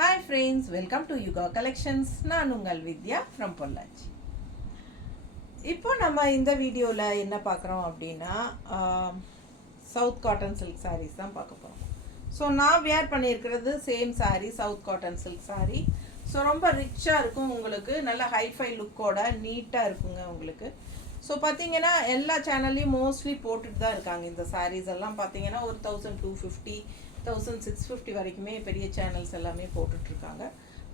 Hi friends, welcome to Yuga Collections. நான் உங்கள் வித்யா from Pollachi. இப்போ நம்ம இந்த வீடியோவில் என்ன பார்க்குறோம் அப்படின்னா சவுத் காட்டன் சில்க் சாரீஸ் தான் பார்க்க போகிறோம். ஸோ நான் வேர் பண்ணியிருக்கிறது same sari, south cotton silk sari. So ரொம்ப ரிச்சாக இருக்கும், உங்களுக்கு நல்ல ஹைஃபை லுக்கோட நீட்டாக இருக்குங்க உங்களுக்கு. ஸோ பார்த்தீங்கன்னா எல்லா சேனல்லையும் மோஸ்ட்லி போட்டுட்டு தான் இருக்காங்க. இந்த சாரீஸ் எல்லாம் பார்த்தீங்கன்னா ஒரு 1250 1650 வரைக்குமே பெரிய சேனல்ஸ் எல்லாமே போட்டுட்ருக்காங்க.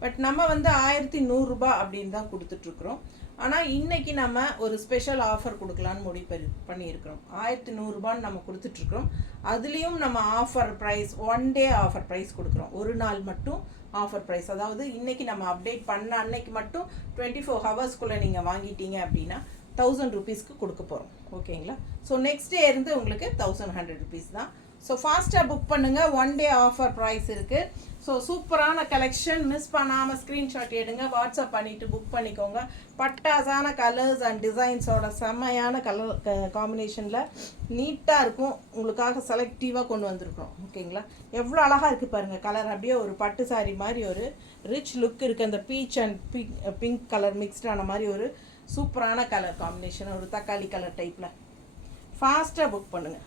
பட் நம்ம வந்து 1100 அப்படின்னு தான் கொடுத்துட்ருக்குறோம். ஆனால் இன்றைக்கி நம்ம ஒரு ஸ்பெஷல் ஆஃபர் கொடுக்கலான்னு முடிவு பண்ணியிருக்கிறோம். 1100 நம்ம கொடுத்துட்ருக்குறோம். அதுலேயும் நம்ம offer price, one day offer price கொடுக்குறோம். ஒரு நாள் மட்டும் ஆஃபர் ப்ரைஸ், அதாவது இன்றைக்கி நம்ம அப்டேட் பண்ண அன்னைக்கு மட்டும் 24 ஹவர்ஸ்க்குள்ளே நீங்கள் வாங்கிட்டீங்க அப்படின்னா 1000 ருபீஸ்க்கு கொடுக்க போகிறோம். ஓகேங்களா? ஸோ நெக்ஸ்ட் டே இருந்து உங்களுக்கு 1100 ருபீஸ் தான். ஸோ ஃபாஸ்ட்டாக புக் பண்ணுங்கள், ஒன் டே ஆஃபர் ப்ரைஸ் இருக்குது. ஸோ சூப்பரான கலெக்ஷன், மிஸ் பண்ணாமல் ஸ்க்ரீன்ஷாட் எடுங்க, வாட்ஸ்அப் பண்ணிவிட்டு புக் பண்ணிக்கோங்க. பட்டாசான கலர்ஸ் அண்ட் டிசைன்ஸோட செம்மையான கலர் காம்பினேஷனில் நீட்டாக இருக்கும். உங்களுக்காக செலக்டிவாக கொண்டு வந்திருக்கோம். ஓகேங்களா? எவ்வளோ அழகாக இருக்குது பாருங்கள் கலர். அப்படியே ஒரு பட்டு சாரி மாதிரி ஒரு ரிச் லுக் இருக்குது. அந்த பீச் அண்ட் பிங்க் கலர் மிக்ஸ்டான மாதிரி ஒரு சூப்பரான கலர் காம்பினேஷன், ஒரு தக்காளி கலர் டைப்பில். ஃபாஸ்ட்டாக புக் பண்ணுங்கள்.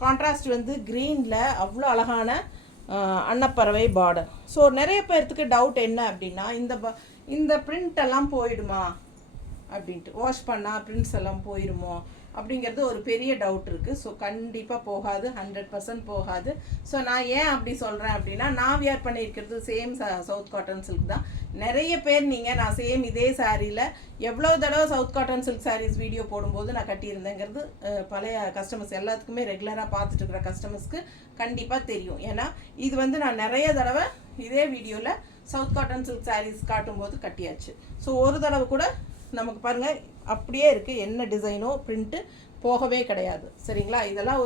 கான்ட்ராஸ்ட் வந்து க்ரீனில் அவ்வளோ அழகான அன்னப்பறவை பார்டர். ஸோ நிறைய பேர்த்துக்கு டவுட் என்ன அப்படின்னா, இந்த பிரிண்ட் எல்லாம் போயிடுமா அப்படின்ட்டு, வாஷ் பண்ணால் பிரிண்ட்ஸ் எல்லாம் போயிடுமோ அப்படிங்கிறது ஒரு பெரிய டவுட் இருக்குது. ஸோ கண்டிப்பாக போகாது, 100% போகாது. ஸோ நான் ஏன் அப்படி சொல்கிறேன் அப்படின்னா, நான் வியர் பண்ணியிருக்கிறது சேம் சவுத் காட்டன் சில்க் தான். நிறைய பேர் நான் சேம் இதே சாரியில் எவ்வளோ தடவை south cotton silk sarees video போடும்போது நான் கட்டியிருந்தேங்கிறது பழைய கஸ்டமர்ஸ் எல்லாத்துக்குமே, ரெகுலராக பார்த்துட்டு இருக்கிற கஸ்டமர்ஸ்க்கு கண்டிப்பாக தெரியும். ஏன்னா இது வந்து நான் நிறைய தடவை இதே வீடியோவில் சவுத் காட்டன் சில்க் சாரீஸ் காட்டும்போது கட்டியாச்சு. ஸோ ஒரு தடவை கூட நமக்கு பாருங்கள் அப்படியே இருக்குது, என்ன டிசைனோ பிரிண்ட்டு போகவே கிடையாது. சரிங்களா? இதெல்லாம்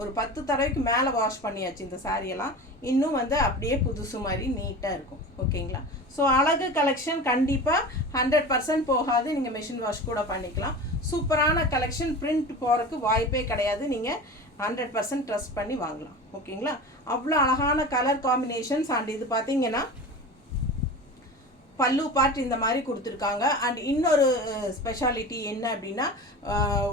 ஒரு 10 தடவைக்கு மேலே வாஷ் பண்ணியாச்சு இந்த சாரியெல்லாம். இன்னும் வந்து அப்படியே புதுசு மாதிரி நீட்டாக இருக்கும். ஓகேங்களா? ஸோ அழகு கலெக்ஷன் கண்டிப்பாக 100% போகாது. நீங்கள் மெஷின் வாஷ் கூட பண்ணிக்கலாம். சூப்பரான கலெக்ஷன், பிரிண்ட் போகிறதுக்கு வாய்ப்பே கிடையாது. நீங்கள் 100% ட்ரஸ்ட் பண்ணி வாங்கலாம். ஓகேங்களா? அவ்வளோ அழகான கலர் காம்பினேஷன்ஸ். அண்ட் இது பார்த்தீங்கன்னா பல்லு பார்ட் இந்த மாதிரி கொடுத்துருக்காங்க. அண்ட் இன்னொரு ஸ்பெஷாலிட்டி என்ன அப்படின்னா,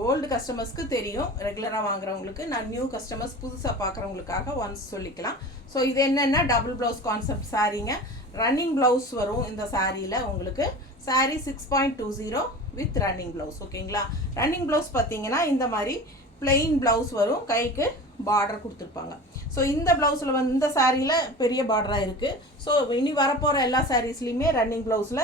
ஓல்டு கஸ்டமர்ஸ்க்கு தெரியும், ரெகுலராக வாங்குறவங்களுக்கு. நான் நியூ கஸ்டமர்ஸ் புதுசாக பார்க்குறவங்களுக்காக ஒன்ஸ் சொல்லிக்கலாம். ஸோ இது என்னென்னா டபுள் ப்ளவுஸ் கான்செப்ட் சாரீங்க. ரன்னிங் ப்ளவுஸ் வரும் இந்த சாரியில் உங்களுக்கு. Sari 6.20 with running blouse. ஓகேங்களா? ரன்னிங் ப்ளவுஸ் பார்த்தீங்கன்னா இந்த மாதிரி பிளெயின் ப்ளவுஸ் வரும், கைக்கு பார்டர் கொடுத்துருப்பாங்க. ஸோ இந்த ப்ளவுஸில் வந்து இந்த சாரியில் பெரிய பார்டராக இருக்குது. ஸோ இனி வரப்போகிற எல்லா சாரீஸ்லேயுமே ரன்னிங் ப்ளவுஸில்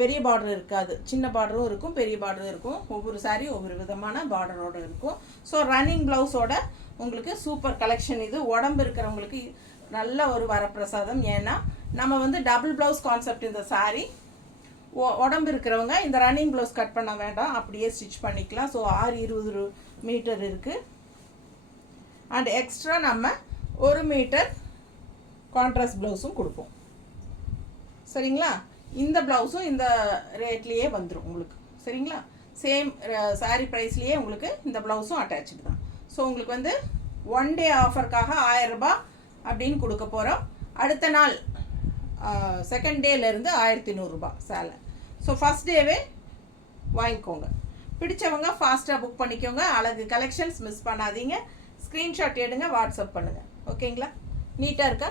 பெரிய பார்டர் இருக்காது, சின்ன பார்டரும் இருக்கும், பெரிய பார்டரும் இருக்கும். ஒவ்வொரு சாரீ ஒவ்வொரு விதமான பார்டரோடு இருக்கும். ஸோ ரன்னிங் ப்ளவுஸோட உங்களுக்கு சூப்பர் கலெக்ஷன் இது. உடம்பு இருக்கிறவங்களுக்கு நல்ல ஒரு வரப்பிரசாதம். ஏன்னா நம்ம வந்து டபுள் ப்ளவுஸ் கான்செப்ட் இந்த சாரீ. உடம்பு இருக்கிறவங்க இந்த ரன்னிங் ப்ளவுஸ் கட் பண்ண வேண்டாம், அப்படியே ஸ்டிச் பண்ணிக்கலாம். ஸோ 620 மீட்டர் இருக்குது. அண்ட் எக்ஸ்ட்ரா நம்ம 1 மீட்டர் கான்ட்ராஸ்ட் ப்ளவுஸும் கொடுப்போம். சரிங்களா? இந்த ப்ளவுஸும் இந்த ரேட்லேயே வந்துடும் உங்களுக்கு. சரிங்களா? சேம் சாரீ ப்ரைஸ்லேயே உங்களுக்கு இந்த ப்ளவுஸும் அட்டாச்சு தான். ஸோ உங்களுக்கு வந்து ஒன் டே ஆஃபருக்காக 1000 ரூபாய் அப்படின்னு கொடுக்க போகிறோம். அடுத்த நாள் செகண்ட் டேலேருந்து 1100 சேலை. ஸோ ஃபஸ்ட் டேவே வாங்கிக்கோங்க. பிடிச்சவங்க ஃபாஸ்ட்டாக புக் பண்ணிக்கோங்க. அழகு கலெக்ஷன்ஸ் மிஸ் பண்ணாதீங்க. ஸ்க்ரீன்ஷாட் எடுங்க, வாட்ஸ்அப் பண்ணுங்கள். ஓகேங்களா? நீட்டாக இருக்கா?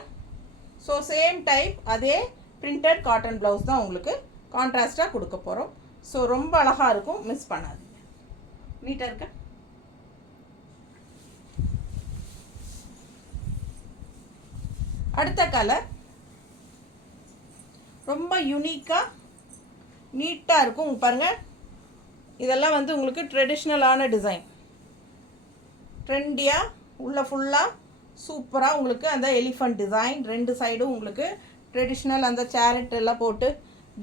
ஸோ சேம் டைப் அதே பிரிண்டட் காட்டன் ப்ளவுஸ் தான் உங்களுக்கு கான்ட்ராஸ்டாக கொடுக்க போகிறோம். ஸோ ரொம்ப அழகாக இருக்கும், மிஸ் பண்ணாதீங்க. நீட்டாக இருக்கா? அடுத்த கலர் ரொம்ப யூனிக்காக நீட்டாக இருக்கும் பாருங்கள். இதெல்லாம் வந்து உங்களுக்கு ட்ரெடிஷ்னலான டிசைன், ட்ரெண்டியாக உள்ள ஃபுல்லாக சூப்பராக உங்களுக்கு அந்த எலிஃபண்ட் டிசைன், 2 சைடும் உங்களுக்கு ட்ரெடிஷ்னல் அந்த சேரட் எல்லாம் போட்டு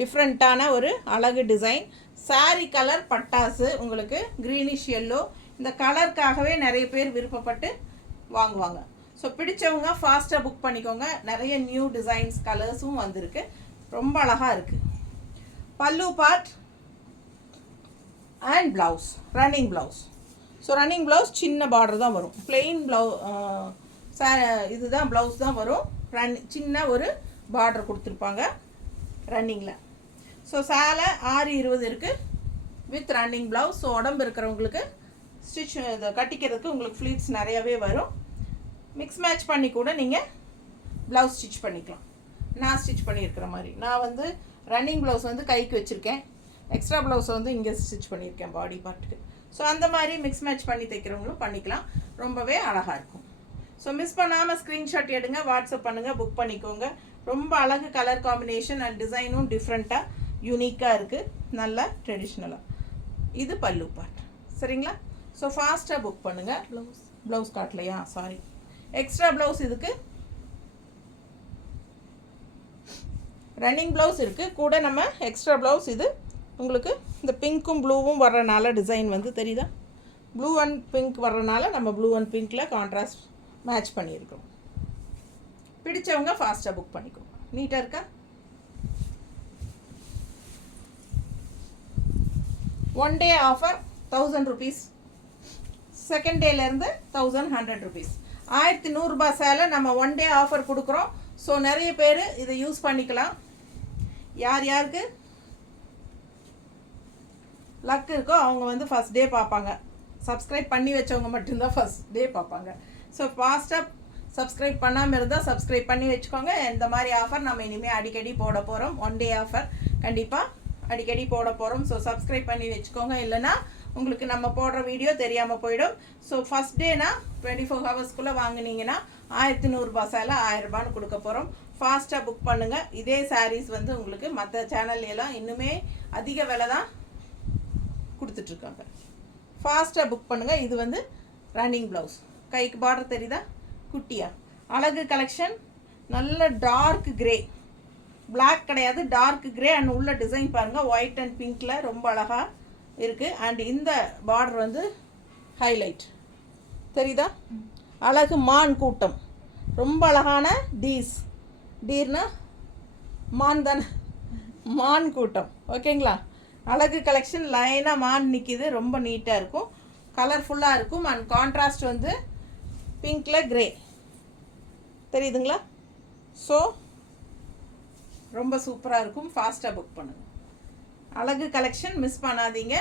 டிஃப்ரெண்ட்டான ஒரு அழகு டிசைன். சாரீ கலர் பட்டாசு உங்களுக்கு க்ரீனிஷ் எல்லோ. இந்த கலருக்காகவே நிறைய பேர் விருப்பப்பட்டு வாங்குவாங்க. ஸோ பிடிச்சவங்க ஃபாஸ்ட்டாக புக் பண்ணிக்கோங்க. நிறைய நியூ டிசைன்ஸ் கலர்ஸும் வந்திருக்கு, ரொம்ப அழகாக இருக்குது. பல்லு part and blouse, running blouse. So running blouse சின்ன பார்டர் தான் வரும், பிளெயின் இதுதான் ப்ளவுஸ் தான் வரும். சின்ன ஒரு பார்டர் கொடுத்துருப்பாங்க ரன்னிங்கில். ஸோ சேலை 6:20 இருக்குது வித் ரன்னிங் ப்ளவுஸ். ஸோ உடம்பு இருக்கிறவங்களுக்கு ஸ்டிச் இதை கட்டிக்கிறதுக்கு உங்களுக்கு ஃப்ளீட்ஸ் நிறையாவே வரும். மிக்ஸ் மேட்ச் பண்ணி கூட நீங்கள் ப்ளவுஸ் ஸ்டிச் பண்ணிக்கலாம். நான் ஸ்டிச் பண்ணியிருக்கிற மாதிரி நான் வந்து ரன்னிங் ப்ளவுஸ் வந்து கைக்கு வச்சுருக்கேன், எக்ஸ்ட்ரா ப்ளவுஸை வந்து இங்கே ஸ்டிச் பண்ணியிருக்கேன் பாடி பார்ட்டுக்கு. ஸோ அந்த மாதிரி மிக்ஸ் மேட்ச் பண்ணி தைக்கிறவங்களும் பண்ணிக்கலாம், ரொம்பவே அழகாக இருக்கும். ஸோ மிஸ் பண்ணாமல் ஸ்க்ரீன்ஷாட் எடுங்க, வாட்ஸ்அப் பண்ணுங்கள், புக் பண்ணிக்கோங்க. ரொம்ப அழகு கலர் காம்பினேஷன் அண்ட் டிசைனும் டிஃப்ரெண்ட்டாக யூனிக்காக இருக்குது, நல்லா ட்ரெடிஷ்னலாக. இது பல்லு பார்ட் சரிங்களா. ஸோ ஃபாஸ்ட்டாக புக் பண்ணுங்கள். ப்ளவுஸ் காட்டலையா, சாரி. எக்ஸ்ட்ரா ப்ளவுஸ் இதுக்கு ரன்னிங் ப்ளவுஸ் இருக்குது, கூட நம்ம எக்ஸ்ட்ரா ப்ளவுஸ் இது உங்களுக்கு இந்த பிங்க்கும் ப்ளூவும் வர்றனால டிசைன் வந்து தெரியுதா, ப்ளூ அண்ட் பிங்க் வர்றனால நம்ம ப்ளூ அண்ட் பிங்க்கில் கான்ட்ராஸ்ட் மேட்ச் பண்ணியிருக்கோம். பிடிச்சவங்க ஃபாஸ்ட்டாக புக் பண்ணிக்கோங்க. நீட்டாக இருக்கா? 1 day ஆஃபர் 1000 rupees, செகண்ட் டேலேருந்து 1100 rupees. 1100 ரூபாய் சேலை நம்ம 1 day ஆஃபர் கொடுக்குறோம். ஸோ நிறைய பேர் இதை யூஸ் பண்ணிக்கலாம். யார் யாருக்கு லக் இருக்கோ அவங்க வந்து ஃபஸ்ட் டே பார்ப்பாங்க. சப்ஸ்கிரைப் பண்ணி வச்சவங்க மட்டும்தான் ஃபஸ்ட் டே பார்ப்பாங்க. ஸோ ஃபாஸ்ட்டாக சப்ஸ்கிரைப் பண்ணாமல் இருந்தால் சப்ஸ்கிரைப் பண்ணி வச்சுக்கோங்க. இந்த மாதிரி ஆஃபர் நம்ம இனிமேல் அடிக்கடி போட போகிறோம். 1 day ஆஃபர் கண்டிப்பாக அடிக்கடி போட போகிறோம். ஸோ சப்ஸ்கிரைப் பண்ணி வச்சுக்கோங்க, இல்லைனா உங்களுக்கு நம்ம போடுற வீடியோ தெரியாமல் போயிடும். ஸோ ஃபஸ்ட் டேனா 24 ஹவர்ஸ்க்குள்ளே வாங்கினீங்கன்னா 1100 ரூபாய் சேலை 1000 ரூபான்னு கொடுக்க போகிறோம். ஃபாஸ்ட்டாக புக் பண்ணுங்கள். இதே சாரீஸ் வந்து உங்களுக்கு மற்ற சேனல்லாம் இன்னுமே அதிக விலை தான் கொடுத்துட்ருக்காங்க. ஃபாஸ்ட்டாக புக் பண்ணுங்கள். இது வந்து ரன்னிங் ப்ளவுஸ், கைக்கு பார்டர் தெரியுதா, குட்டியா அழகு கலெக்ஷன். நல்ல டார்க் கிரே, பிளாக் கிடையாது, டார்க் கிரே அண்ட் உள்ள டிசைன் பாருங்கள், ஒயிட் அண்ட் பிங்க்கில் ரொம்ப அழகாக இருக்குது. அண்ட் இந்த பார்டர் வந்து ஹைலைட் தெரியுதா, அழகு மான் கூட்டம், ரொம்ப அழகான டீர்னா மான் தானே, மான் கூட்டம் ஓகேங்களா. அழகு கலெக்ஷன், லைனாக மான் நிற்கிது, ரொம்ப நீட்டாக இருக்கும், கலர்ஃபுல்லாக இருக்கும். அண்ட் கான்ட்ராஸ்ட் வந்து பிங்க்கில் கிரே தெரியுதுங்களா. ஸோ ரொம்ப சூப்பராக இருக்கும். ஃபாஸ்ட்டாக புக் பண்ணுங்கள். அழகு கலெக்ஷன் மிஸ் பண்ணாதீங்க.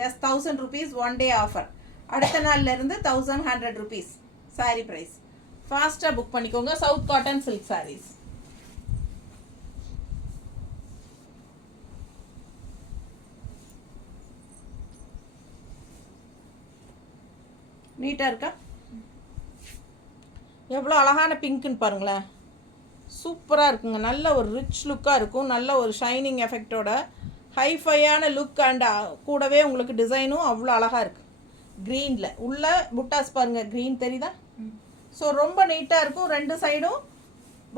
Just 1000 rupees 1 day offer. அடுத்த நாள்லேருந்து 1100 rupees சாரீ ப்ரைஸ். ஃபாஸ்ட்டாக புக் பண்ணிக்கோங்க. South cotton silk sarees. நீட்டாக இருக்கா, எவ்வளோ அழகான பிங்க்குன்னு பாருங்களேன், சூப்பராக இருக்குங்க. நல்ல ஒரு ரிச் லுக்காக இருக்கும், நல்ல ஒரு ஷைனிங் எஃபெக்டோட ஹைஃபையான லுக் அண்ட் கூடவே உங்களுக்கு டிசைனும் அவ்வளோ அழகாக இருக்குது. க்ரீனில் உள்ள புட்டாஸ் பாருங்கள், க்ரீன் தெரியுதா. ஸோ ரொம்ப நீட்டாக இருக்கும். 2 சைடும்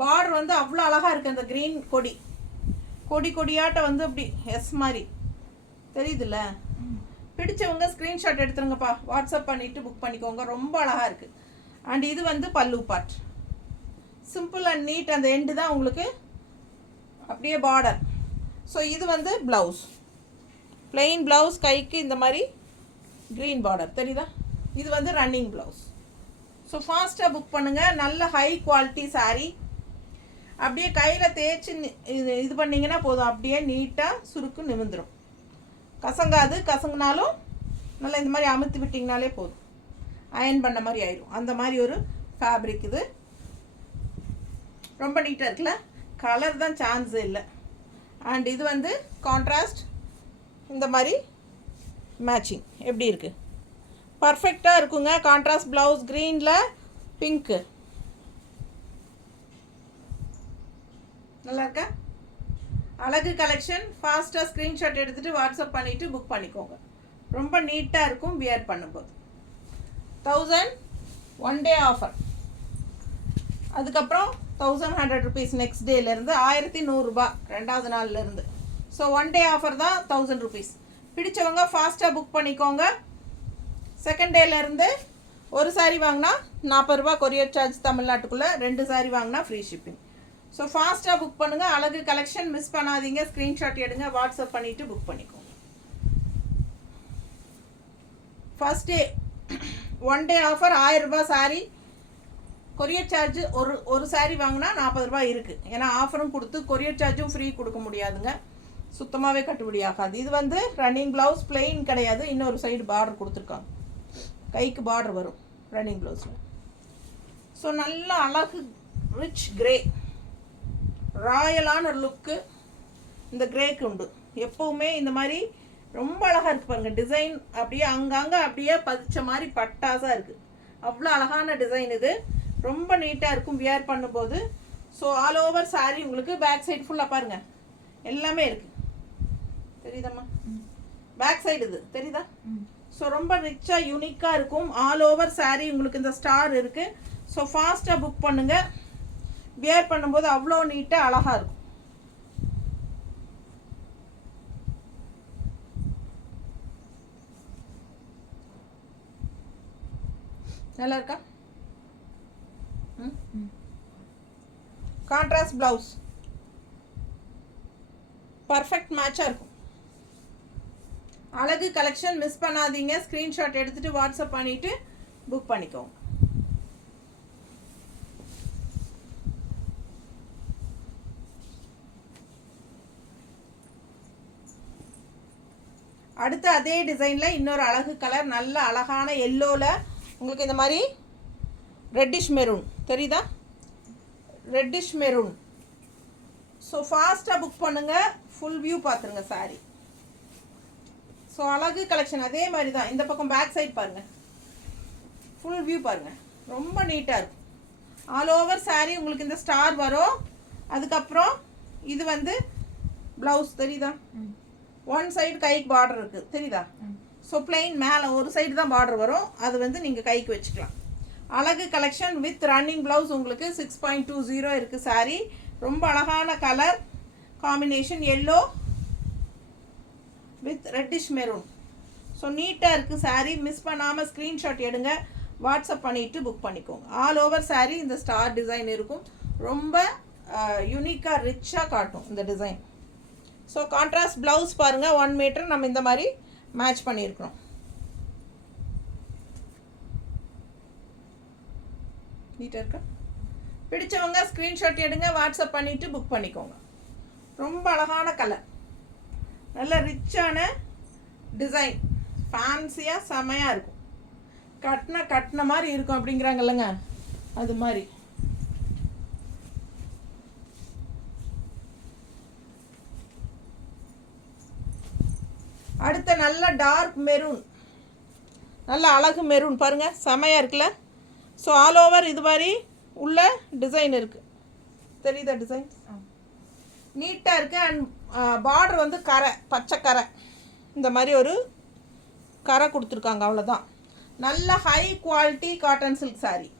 பார்டர் வந்து அவ்வளோ அழகாக இருக்குது. அந்த க்ரீன் கொடியாட்ட வந்து அப்படி எஸ் மாதிரி தெரியுதுல்ல. பிடிச்சவங்க ஸ்க்ரீன்ஷாட் எடுத்துருங்கப்பா, வாட்ஸ்அப் பண்ணிவிட்டு புக் பண்ணிக்கோங்க. ரொம்ப அழகாக இருக்குது. அண்ட் இது வந்து பல்லு பார்ட், சிம்பிள் அண்ட் நீட். அந்த எண்டு தான் உங்களுக்கு அப்படியே பார்டர். ஸோ இது வந்து ப்ளவுஸ், பிளெயின் ப்ளவுஸ், கைக்கு இந்த மாதிரி க்ரீன் பார்டர் தெரியுதா. இது வந்து ரன்னிங் ப்ளவுஸ். ஸோ ஃபாஸ்ட்டாக புக் பண்ணுங்கள். நல்ல ஹை குவாலிட்டி சாரீ. அப்படியே கையில் தேய்ச்சி இது பண்ணிங்கன்னா போதும், அப்படியே நீட்டாக சுருக்கு நிமிந்துடும், கசங்காது. கசங்கினாலும் நல்லா இந்த மாதிரி அமுத்தி விட்டிங்கனாலே போதும், அயன் பண்ண மாதிரி ஆயிடும். அந்த மாதிரி ஒரு ஃபேப்ரிக் இது. ரொம்ப நீட்டாக இருக்குல்ல, கலர் தான் சான்ஸே இல்லை. அண்ட் இது வந்து கான்ட்ராஸ்ட் இந்த மாதிரி மேட்சிங் எப்படி இருக்குது, பர்ஃபெக்டாக இருக்குங்க. கான்ட்ராஸ்ட் ப்ளவுஸ், க்ரீனில் பிங்க்கு, நல்லா இருக்கா. அழகு கலெக்ஷன். ஃபாஸ்ட்டாக ஸ்க்ரீன்ஷாட் எடுத்துகிட்டு வாட்ஸ்அப் பண்ணிவிட்டு புக் பண்ணிக்கோங்க. ரொம்ப நீட்டாக இருக்கும் வியர் பண்ணும்போது. 1000 1 day ஆஃபர். அதுக்கப்புறம் 1100 rupees நெக்ஸ்ட் டேலேருந்து 1100 ரூபாய் 2வது நாள்லேருந்து. ஸோ 1 day ஆஃபர் தான் 1000 rupees. பிடிச்சவங்க ஃபாஸ்ட்டாக புக் பண்ணிக்கோங்க. செகண்ட் டேலேருந்து ஒரு சாரீ வாங்கினா 40 ரூபா கொரியர் சார்ஜ் தமிழ்நாட்டுக்குள்ளே, 2 சாரீ வாங்கினா ஃப்ரீ ஷிப்பிங். ஸோ ஃபாஸ்ட்டாக புக் பண்ணுங்கள். அழகு கலெக்ஷன் மிஸ் பண்ணாதீங்க. ஸ்க்ரீன்ஷாட் எடுங்க, வாட்ஸ்அப் பண்ணிவிட்டு புக் பண்ணிக்கோங்க. ஃபர்ஸ்ட் டே 1 day ஆஃபர் 1000 ரூபாய் சாரீ கொரியர் சார்ஜ் ஒரு saree வாங்கினா 40 ரூபாய் இருக்குது. ஏன்னா ஆஃபரும் கொடுத்து கொரியர் சார்ஜும் ஃப்ரீ கொடுக்க முடியாதுங்க, சுத்தமாகவே கட்டுப்படி ஆகாது. இது வந்து ரன்னிங் ப்ளவுஸ், பிளெயின் கிடையாது, இன்னொரு சைடு பார்டர் கொடுத்துருக்காங்க, கைக்கு பார்டர் வரும் ரன்னிங் ப்ளவுஸில். ஸோ நல்ல அழகு ரிச் கிரே, ராயலான லுக்கு இந்த கிரேக்கு உண்டு. எப்போவுமே இந்த மாதிரி ரொம்ப அழகாக இருக்குது பாருங்கள், டிசைன் அப்படியே அங்கங்கே அப்படியே பதிச்ச மாதிரி பட்டாசாக இருக்குது. அவ்வளோ அழகான டிசைன் இது, ரொம்ப நீட்டாக இருக்கும் வியர் பண்ணும்போது. ஸோ ஆல் ஓவர் saree உங்களுக்கு பேக் சைடு ஃபுல்லாக பாருங்கள் எல்லாமே இருக்குது, தெரியுதாம்மா? பேக் சைடு இது தெரியுதா? ஸோ ரொம்ப ரிச்சாக யூனிக்காக இருக்கும். ஆல் ஓவர் saree உங்களுக்கு இந்த ஸ்டார் இருக்குது. ஸோ ஃபாஸ்ட்டாக புக் பண்ணுங்கள், வியர் பண்ணும்போது அவ்வளோ நீட்டாக அழகாக இருக்கும். நல்லா இருக்கா? கான்ட்ராஸ்ட் ப்ளவுஸ் பர்ஃபெக்ட் மேட்சாக இருக்கும். அழகு கலெக்ஷன் மிஸ் பண்ணாதீங்க, ஸ்க்ரீன்ஷாட் எடுத்துகிட்டு வாட்ஸ்அப் பண்ணிவிட்டு புக் பண்ணிக்கோங்க. அடுத்து அதே டிசைனில் இன்னொரு அழகு கலர், நல்ல அழகான எல்லோவில் உங்களுக்கு இந்த மாதிரி ரெட்டிஷ் மெரூன் தெரியுதா? Reddish maroon. ஸோ ஃபாஸ்ட்டாக புக் பண்ணுங்கள், ஃபுல் வியூ பார்த்துருங்க saree. ஸோ அழகு கலெக்ஷன் அதே மாதிரி தான். இந்த பக்கம் பேக் சைட் பாருங்கள், ஃபுல் வியூ பாருங்கள், ரொம்ப நீட்டாக இருக்கும். ஆல் ஓவர் saree உங்களுக்கு இந்த ஸ்டார் வரும். அதுக்கப்புறம் இது வந்து ப்ளவுஸ் தெரியுதா? ஒன் சைடு கைக்கு பார்டர் இருக்குது தெரியுதா? ஸோ பிளெயின் மேலே ஒரு சைடு தான் பார்டர் வரும், அது வந்து நீங்கள் கைக்கு வச்சுக்கலாம். அழகு கலெக்ஷன் வித் ரன்னிங் ப்ளவுஸ் உங்களுக்கு 6.20 இருக்குது saree. ரொம்ப அழகான colour combination, yellow with reddish maroon. So நீட்டாக இருக்குது saree. மிஸ் பண்ணாமல் ஸ்க்ரீன்ஷாட் எடுங்க, வாட்ஸ்அப் பண்ணிவிட்டு புக் பண்ணிக்கோங்க. ஆல் ஓவர் saree இந்த ஸ்டார் டிசைன் இருக்கும், ரொம்ப யூனிக்காக ரிச்சாக காட்டும் இந்த டிசைன். ஸோ கான்ட்ராஸ்ட் ப்ளவுஸ் பாருங்கள், 1 மீட்டர் நம்ம இந்த மாதிரி மேட்ச் பண்ணியிருக்கிறோம். நீட்டாக இருக்கா? பிடிச்சவங்க ஸ்க்ரீன்ஷாட் எடுங்க, வாட்ஸ்அப் பண்ணிவிட்டு புக் பண்ணிக்கோங்க. ரொம்ப அழகான கலர், நல்ல ரிச்சான டிசைன், ஃபேன்சியாக செமையாக இருக்கும். கட்டின மாதிரி இருக்கும் அப்படிங்கிறாங்கல்லங்க, அது மாதிரி. அடுத்த நல்ல டார்க் மெரூன், நல்ல அழகு மெரூன் பாருங்கள், செமையாக இருக்குல்ல? ஸோ ஆல் ஓவர் இது மாதிரி உள்ள டிசைன் இருக்குது, தெரியுதா? டிசைன் நீட்டாக இருக்குது. அண்ட் பார்டர் வந்து கரை, பச்சை கரை, இந்த மாதிரி ஒரு கரை கொடுத்துருக்காங்க, அவ்வளோதான். நல்ல high quality cotton silk saree.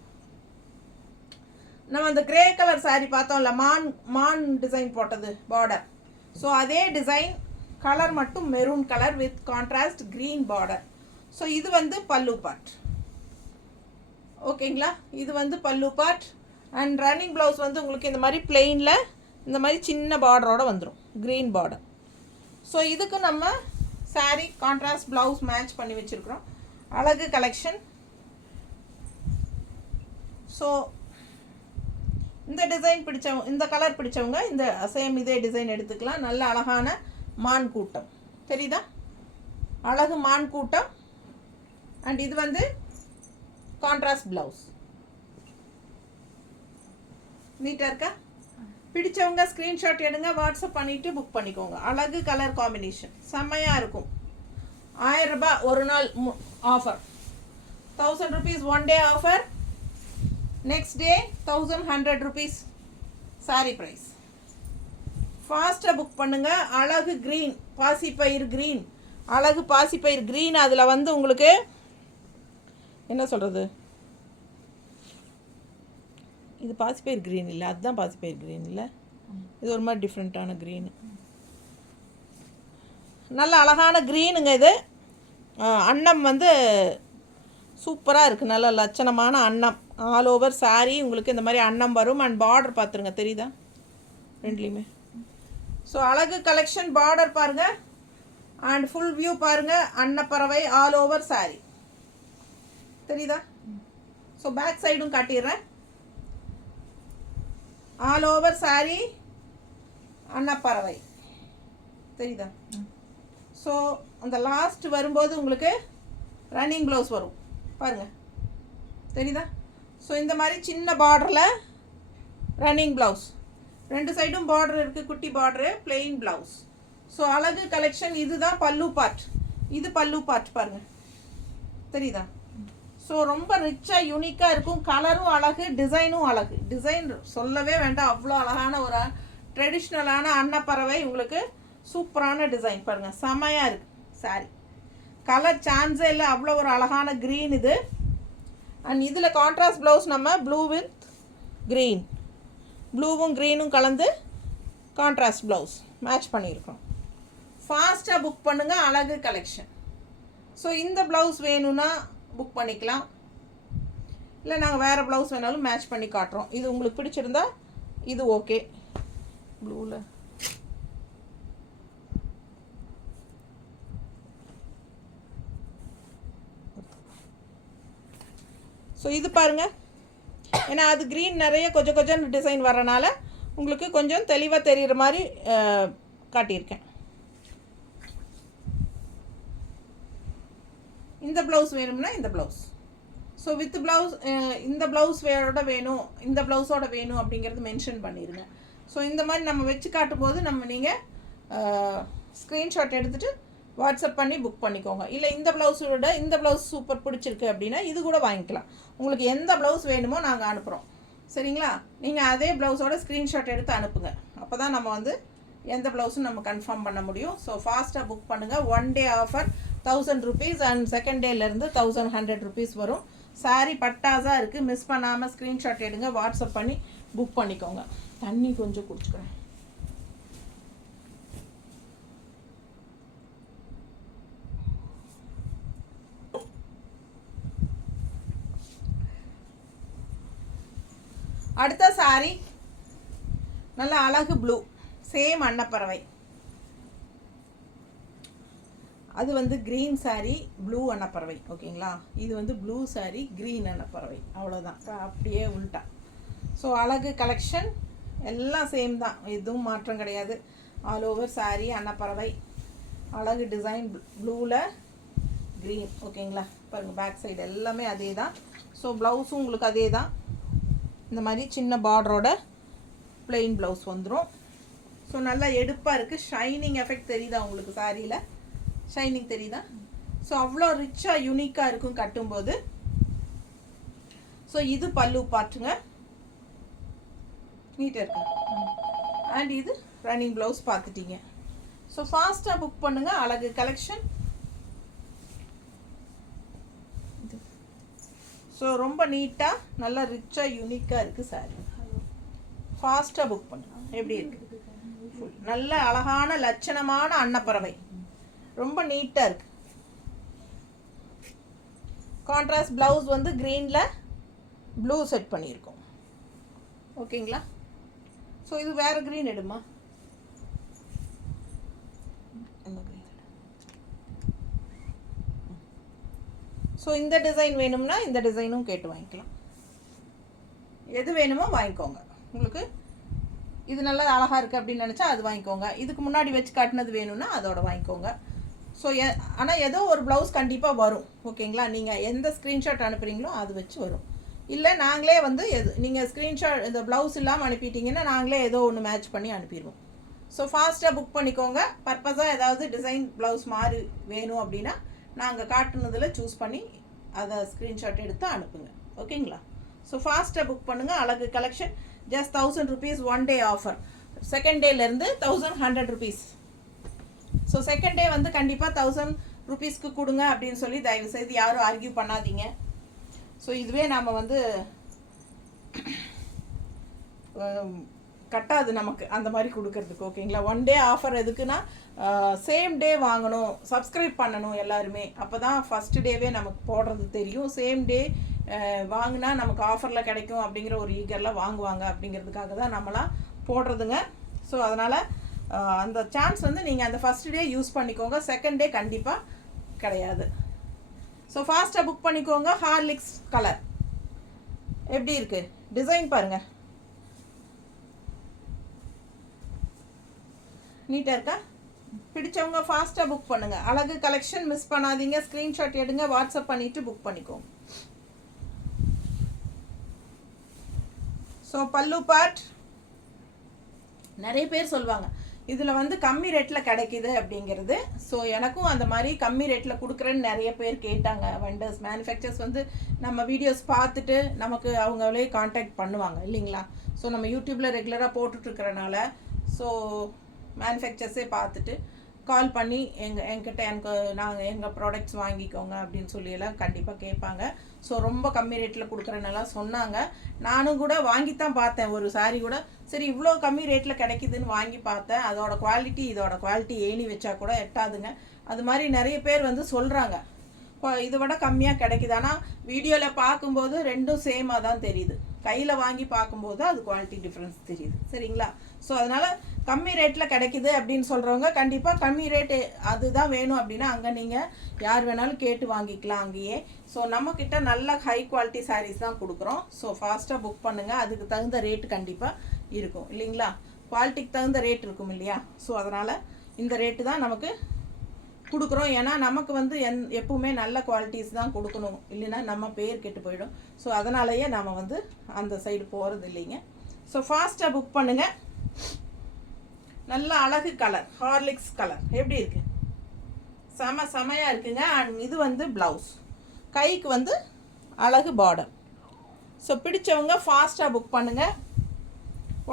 நம்ம அந்த கிரே கலர் saree பார்த்தோம்ல, மான் டிசைன் போட்டது பார்டர். ஸோ அதே டிசைன், கலர் மட்டும் maroon colour with contrast green border. So இது வந்து பல்லு பார்ட், ஓகேங்களா? இது வந்து பல்லு பார்ட். அண்ட் ரன்னிங் ப்ளவுஸ் வந்து உங்களுக்கு இந்த மாதிரி பிளெயினில் இந்த மாதிரி சின்ன பார்டரோடு வந்துடும், க்ரீன் பார்டர். ஸோ இதுக்கு நம்ம saree கான்ட்ராஸ்ட் ப்ளவுஸ் மேட்ச் பண்ணி வச்சுருக்குறோம். அழகு கலெக்ஷன். ஸோ இந்த டிசைன் பிடிச்சவங்க, இந்த கலர் பிடிச்சவங்க இந்த சேம் இதே டிசைன் எடுத்துக்கலாம். நல்ல அழகான மான் கூட்டம் தெரியுதா? அழகு மான் கூட்டம். அண்ட் இது வந்து கான்ட்ராஸ்ட் ப்ளவுஸ். நீட்டாக இருக்கா? பிடிச்சவங்க ஸ்க்ரீன்ஷாட் எடுங்க, வாட்ஸ்அப் பண்ணிவிட்டு புக் பண்ணிக்கோங்க. அழகு கலர் காம்பினேஷன் செம்மையாக இருக்கும். 1000 ரூபாய் ஒரு நாள் offer, 1000 rupees one day offer, next day 1100 rupees saree price. ஃபாஸ்ட்டாக புக் பண்ணுங்கள். அழகு க்ரீன், பாசிப்பயிர் க்ரீன், அழகு பாசிப்பயிர் க்ரீன். அதில் வந்து உங்களுக்கு என்ன சொல்கிறது, இது பாசிப்பயிர் க்ரீன் இல்லை, அதுதான் பாசிப்பயிர் க்ரீன் இல்லை, இது ஒரு மாதிரி டிஃப்ரெண்ட்டான க்ரீனு. நல்ல அழகான க்ரீனுங்க இது. அன்னம் வந்து சூப்பராக இருக்குது, நல்ல லட்சணமான அன்னம். ஆல் ஓவர் saree உங்களுக்கு இந்த மாதிரி அன்னம் வரும். அண்ட் பார்டர் பார்த்துருங்க, தெரியுதா? ரெண்டுலேயுமே. ஸோ அழகு கலெக்ஷன், பார்டர் பாருங்கள் அண்ட் ஃபுல் வியூ பாருங்கள். அன்னப்பறவை ஆல் ஓவர் saree தெரியுதா? ஸோ பேக் சைடும் காட்டிடுறேன். ஆல் ஓவர் சாரி அன்னப்பறவை தெரியுதா? ஸோ அந்த லாஸ்ட் வரும்போது உங்களுக்கு ரன்னிங் ப்ளவுஸ் வரும் பாருங்கள், தெரியுதா? ஸோ இந்த மாதிரி சின்ன பார்டரில் ரன்னிங் ப்ளவுஸ், 2 சைடும் பார்டர் இருக்குது, குட்டி பார்டரு, பிளெயின் ப்ளவுஸ். ஸோ அழகு கலெக்ஷன். இதுதான் பல்லு பார்ட், இது பல்லு பார்ட் பாருங்கள், தெரியுதா? ஸோ ரொம்ப ரிச்சாக யூனிக்காக இருக்கும். கலரும் அழகு, டிசைனும் அழகு. டிசைன் சொல்லவே வேண்டாம், அவ்வளோ அழகான ஒரு ட்ரெடிஷ்னலான அன்னப்பறவை. உங்களுக்கு சூப்பரான டிசைன் பாருங்கள், செமையாக இருக்குது சாரி. கலர் சான்ஸே இல்லை, அவ்வளோ ஒரு அழகான க்ரீன் இது. அண்ட் இதில் கான்ட்ராஸ்ட் ப்ளவுஸ் நம்ம ப்ளூ வித் க்ரீன், ப்ளூவும் க்ரீனும் கலந்து கான்ட்ராஸ்ட் ப்ளவுஸ் மேட்ச் பண்ணியிருக்கோம். ஃபாஸ்ட்டாக புக் பண்ணுங்கள், அழகு கலெக்ஷன். ஸோ இந்த ப்ளவுஸ் வேணும்னா புக் பண்ணிக்கலாம், இல்லை நாங்கள் வேறு ப்ளவுஸ் வேணாலும் மேட்ச் பண்ணி காட்டுறோம். இது உங்களுக்கு பிடிச்சிருந்தா இது ஓகே. ப்ளூவில் ஸோ இது பாருங்கள், ஏன்னா அது க்ரீன் நிறைய கொஞ்சம் டிசைன் வரனால உங்களுக்கு கொஞ்சம் தெளிவாக தெரிகிற மாதிரி காட்டியிருக்கேன். இந்த ப்ளவுஸ் வேணும்னா இந்த ப்ளவுஸ். ஸோ வித் ப்ளவுஸ் இந்த ப்ளவுஸ் வேணும், இந்த ப்ளவுஸோட வேணும் அப்படிங்கிறது மென்ஷன் பண்ணிடுங்க. ஸோ இந்த மாதிரி நம்ம வச்சு காட்டும்போது நீங்கள் ஸ்க்ரீன்ஷாட் எடுத்துகிட்டு வாட்ஸ்அப் பண்ணி புக் பண்ணிக்கோங்க. இல்லை இந்த ப்ளவுஸோட இந்த ப்ளவுஸ் சூப்பர் பிடிச்சிருக்கு அப்படின்னா இது கூட வாங்கிக்கலாம். உங்களுக்கு எந்த ப்ளவுஸ் வேணுமோ நாங்கள் அனுப்புகிறோம், சரிங்களா? நீங்கள் அதே ப்ளவுஸோட ஸ்க்ரீன்ஷாட் எடுத்து அனுப்புங்க, அப்போ தான் நம்ம எந்த ப்ளவுஸும் நம்ம கன்ஃபார்ம் பண்ண முடியும். ஸோ ஃபாஸ்ட்டாக புக் பண்ணுங்கள். 1 day offer 1000 rupees and second டேலேருந்து 1100 rupees வரும். சாரி பட்டாஸாக இருக்குது, மிஸ் பண்ணாமல் ஸ்க்ரீன்ஷாட் எடுங்க, வாட்ஸ்அப் பண்ணி புக் பண்ணிக்கோங்க. தண்ணி கொஞ்சம் குடிச்சுக்கிறேன். அடுத்த சாரி நல்ல அழகு ப்ளூ, சேம் அன்னப்பறவை. அது க்ரீன் சாரி, ப்ளூ அன்னப்பறவை, ஓகேங்களா? இது ப்ளூ சாரி, க்ரீன் அன்னப்பறவை, அவ்வளோதான், அப்படியே உள்டா. ஸோ அழகு கலெக்ஷன் எல்லாம் சேம் தான், எதுவும் மாற்றம் கிடையாது. ஆல் ஓவர் சாரி அன்னப்பறவை, அழகு டிசைன், ப்ளூவில் க்ரீன், ஓகேங்களா? பாருங்கள், பேக் சைடு எல்லாமே அதே தான். ஸோ ப்ளவுஸும் உங்களுக்கு அதே தான், இந்த மாதிரி சின்ன பார்டரோட பிளெயின் ப்ளவுஸ் வந்துடும். ஸோ நல்லா எடுப்பாக இருக்குது, ஷைனிங் எஃபெக்ட் தெரியுதா உங்களுக்கு? சாரியில் ஷைனிங் தெரியுதா? ஸோ அவ்வளோ ரிச்சாக யூனிக்காக இருக்கும் கட்டும்போது. ஸோ இது பல்லு பார்ட்டுங்க, நீட்டாக இருக்கு. அண்ட் இது ரன்னிங் ப்ளவுஸ் பார்த்துட்டீங்க. ஸோ ஃபாஸ்ட்டாக புக் பண்ணுங்கள், அழகு கலெக்ஷன். ஸோ ரொம்ப நீட்டாக நல்லா ரிச்சாக யூனிக்காக இருக்குது சாரி. ஃபாஸ்ட்டாக புக் பண்ணுங்கள். எப்படி இருக்குது? நல்ல அழகான லட்சணமான அன்னப்பறவை, ரொம்ப நீட்டாக இருக்குது. கான்ட்ராஸ்ட் ப்ளவுஸ் க்ரீனில் ப்ளூ செட் பண்ணியிருக்கோம், ஓகேங்களா? ஸோ இது வேறு க்ரீன் எடுமா, ஸோ இந்த டிசைன் வேணும்னா இந்த டிசைனும் கேட்டு வாங்கிக்கலாம், எது வேணுமோ வாங்கிக்கோங்க. உங்களுக்கு இது நல்லா அழகாக இருக்குது அப்படின்னு நினச்சா அது வாங்கிக்கோங்க. இதுக்கு முன்னாடி வச்சு காட்டினது வேணும்னா அதோட வாங்கிக்கோங்க. ஸோ ஆனால் ஏதோ ஒரு ப்ளவுஸ் கண்டிப்பாக வரும், ஓகேங்களா? நீங்கள் எந்த ஸ்க்ரீன்ஷாட் அனுப்புகிறீங்களோ அது வச்சு வரும். இல்லை நாங்களே எது நீங்கள் ஸ்க்ரீன்ஷாட் இந்த ப்ளவுஸ் இல்லாமல் அனுப்பிட்டீங்கன்னா நாங்களே ஏதோ ஒன்று மேட்ச் பண்ணி அனுப்பிடுவோம். ஸோ ஃபாஸ்ட்டாக புக் பண்ணிக்கோங்க. பர்பஸாக ஏதாவது டிசைன் ப்ளவுஸ் மாதிரி வேணும் அப்படின்னா நாங்கள் காட்டுனதில் சூஸ் பண்ணி அதை ஸ்க்ரீன்ஷாட் எடுத்து அனுப்புங்க, ஓகேங்களா? ஸோ ஃபாஸ்ட்டாக புக் பண்ணுங்கள். அழகு collection just 1000 rupees 1 day offer. Second டேலேருந்து 1100 rupees. ஸோ செகண்ட் டே கண்டிப்பாக 1000 rupeesக்கு கொடுங்க அப்படின்னு சொல்லி தயவுசெய்து யாரும் ஆர்கியூ பண்ணாதீங்க. ஸோ இதுவே நாம் கட்டாது நமக்கு அந்த மாதிரி கொடுக்கறதுக்கு, ஓகேங்களா? 1 day ஆஃபர் எதுக்குன்னா சேம் டே வாங்கணும், சப்ஸ்கிரைப் பண்ணணும் எல்லாருமே, அப்போ தான் ஃபஸ்ட்டு டேவே நமக்கு போடுறது தெரியும். சேம் டே வாங்கினா நமக்கு ஆஃபரில் கிடைக்கும் அப்படிங்கிற ஒரு ஈகரில் வாங்குவாங்க, அப்படிங்கிறதுக்காக தான் நம்மளாம் போடுறதுங்க. ஸோ அதனால் அந்த சான்ஸ் நீங்கள் அந்த ஃபஸ்ட் டே யூஸ் பண்ணிக்கோங்க, செகண்ட் டே கண்டிப்பாக கிடையாது. ஸோ ஃபாஸ்ட்டாக புக் பண்ணிக்கோங்க. ஹார்லிக்ஸ் கலர் எப்படி இருக்குது, டிசைன் பாருங்கள், நீட்டாக இருக்கா? பிடிச்சவங்க ஃபாஸ்ட்டாக புக் பண்ணுங்கள். அழகு கலெக்ஷன் மிஸ் பண்ணாதீங்க. ஸ்க்ரீன்ஷாட் எடுங்க, வாட்ஸ்அப் பண்ணிவிட்டு புக் பண்ணிக்கோங்க. ஸோ பல்லு பார்ட் நிறைய பேர் சொல்லுவாங்க இதில் வந்து கம்மி ரேட்டில் கிடைக்கிது அப்படிங்கிறது. ஸோ எனக்கும் அந்த மாதிரி கம்மி ரேட்டில் கொடுக்குறேன்னு நிறைய பேர் கேட்டாங்க. வெண்டர்ஸ் மேனுஃபேக்சர்ஸ் வந்து நம்ம வீடியோஸ் பார்த்துட்டு நமக்கு அவங்களே காண்டாக்ட் பண்ணுவாங்க இல்லைங்களா. ஸோ நம்ம யூடியூப்பில் ரெகுலராக போட்டுட்ருக்கிறனால ஸோ மேனுஃபேக்சர்ஸே பார்த்துட்டு கால் பண்ணி என்கிட்ட எங்கள் ப்ராடக்ட்ஸ் வாங்கிக்கோங்க அப்படின்னு சொல்லியெல்லாம் கண்டிப்பாக கேட்பாங்க. ஸோ ரொம்ப கம்மி ரேட்டில் கொடுக்குறேன்னெல்லாம் சொன்னாங்க. நானும் கூட வாங்கித்தான் பார்த்தேன். ஒரு சாரீ கூட சரி இவ்வளோ கம்மி ரேட்டில் கிடைக்குதுன்னு வாங்கி பார்த்தேன். அதோட குவாலிட்டி இதோட குவாலிட்டி ஏணி வச்சா கூட எட்டாதுங்க. அது மாதிரி நிறைய பேர் வந்து சொல்கிறாங்க இதை விட கம்மியாக கிடைக்குது. ஆனால் வீடியோவில் பார்க்கும்போது ரெண்டும் சேமாக தான் தெரியுது. கையில் வாங்கி பார்க்கும்போது அது குவாலிட்டி டிஃப்ரென்ஸ் தெரியுது. சரிங்களா. ஸோ அதனால் கம்மி ரேட்டில் கிடைக்குது அப்படின்னு சொல்கிறவங்க கண்டிப்பாக கம்மி ரேட்டு அதுதான் வேணும் அப்படின்னா அங்கே நீங்கள் யார் வேணாலும் கேட்டு வாங்கிக்கலாம் அங்கேயே. ஸோ நம்மக்கிட்ட நல்ல ஹை குவாலிட்டி சாரீஸ் தான் கொடுக்குறோம். ஸோ ஃபாஸ்ட்டாக புக் பண்ணுங்கள். அதுக்கு தகுந்த ரேட்டு கண்டிப்பாக இருக்கும் இல்லைங்களா. குவாலிட்டிக்கு தகுந்த ரேட் இருக்கும் இல்லையா. ஸோ அதனால் இந்த ரேட்டு தான் நமக்கு கொடுக்குறோம். ஏன்னா நமக்கு வந்து எப்பவுமே நல்ல குவாலிட்டிஸ் தான் கொடுக்கணும், இல்லைன்னா நம்ம பேர் கெட்டு போயிடும். ஸோ அதனாலேயே நம்ம வந்து அந்த சைடு போகிறது இல்லைங்க. ஸோ ஃபாஸ்ட்டாக புக் பண்ணுங்கள். நல்ல அழகு கலர், ஹார்லிக்ஸ் கலர் எப்படி இருக்குது, செமையாக இருக்குங்க. அண்ட் இது வந்து ப்ளவுஸ், கைக்கு வந்து அழகு பார்டர். ஸோ பிடிச்சவங்க ஃபாஸ்ட்டாக புக் பண்ணுங்கள்.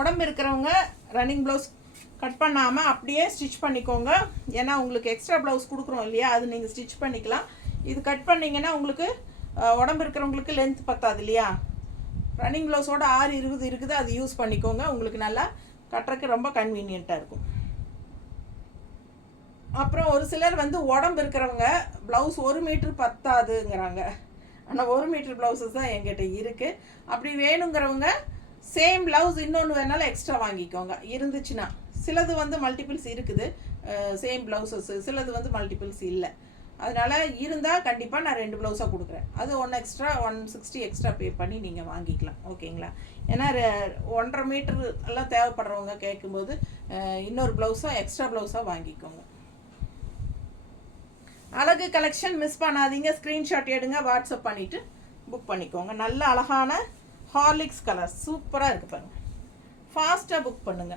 உடம்பு இருக்கிறவங்க ரன்னிங் ப்ளவுஸ் கட் பண்ணாமல் அப்படியே ஸ்டிச் பண்ணிக்கோங்க. ஏன்னா உங்களுக்கு எக்ஸ்ட்ரா ப்ளவுஸ் கொடுக்குறோம் இல்லையா, அது நீங்கள் ஸ்டிச் பண்ணிக்கலாம். இது கட் பண்ணிங்கன்னா உங்களுக்கு உடம்பு இருக்கிறவங்களுக்கு லென்த் பத்தாது இல்லையா. ரன்னிங் ப்ளவுஸோட 6:20 இருக்குது, அது யூஸ் பண்ணிக்கோங்க. உங்களுக்கு நல்லா கட்டுறதுக்கு ரொம்ப கன்வீனியண்ட்டாக இருக்கும். அப்புறம் ஒரு சிலர் வந்து உடம்பு இருக்கிறவங்க ப்ளவுஸ் 1 மீட்டர் பத்தாதுங்கிறாங்க. ஆனால் 1 மீட்டர் ப்ளவுஸஸ் தான் என்கிட்ட இருக்குது. அப்படி வேணுங்கிறவங்க சேம் ப்ளவுஸ் இன்னொன்று வேணாலும் எக்ஸ்ட்ரா வாங்கிக்கோங்க இருந்துச்சுன்னா. சிலது வந்து மல்டிபிள்ஸ் இருக்குது சேம் ப்ளவுஸஸ், சிலது வந்து மல்டிபிள்ஸ் இல்லை. அதனால் இருந்தால் கண்டிப்பாக நான் 2 ப்ளவுஸாக கொடுக்குறேன். அது 1 எக்ஸ்ட்ரா 160 எக்ஸ்ட்ரா பே பண்ணி நீங்கள் வாங்கிக்கலாம். ஓகேங்களா. ஏன்னா 1.5 மீட்டர் எல்லாம் தேவைப்படுறவங்க கேட்கும்போது இன்னொரு ப்ளவுஸாக எக்ஸ்ட்ரா ப்ளவுஸாக வாங்கிக்கோங்க. அழகு கலெக்ஷன் மிஸ் பண்ணாதீங்க. ஸ்க்ரீன்ஷாட் எடுங்க, வாட்ஸ்அப் பண்ணிவிட்டு புக் பண்ணிக்கோங்க. நல்ல அழகான ஹார்லிக்ஸ் கலர் சூப்பராக இருக்குது பாருங்கள். ஃபாஸ்ட்டாக புக் பண்ணுங்கள்.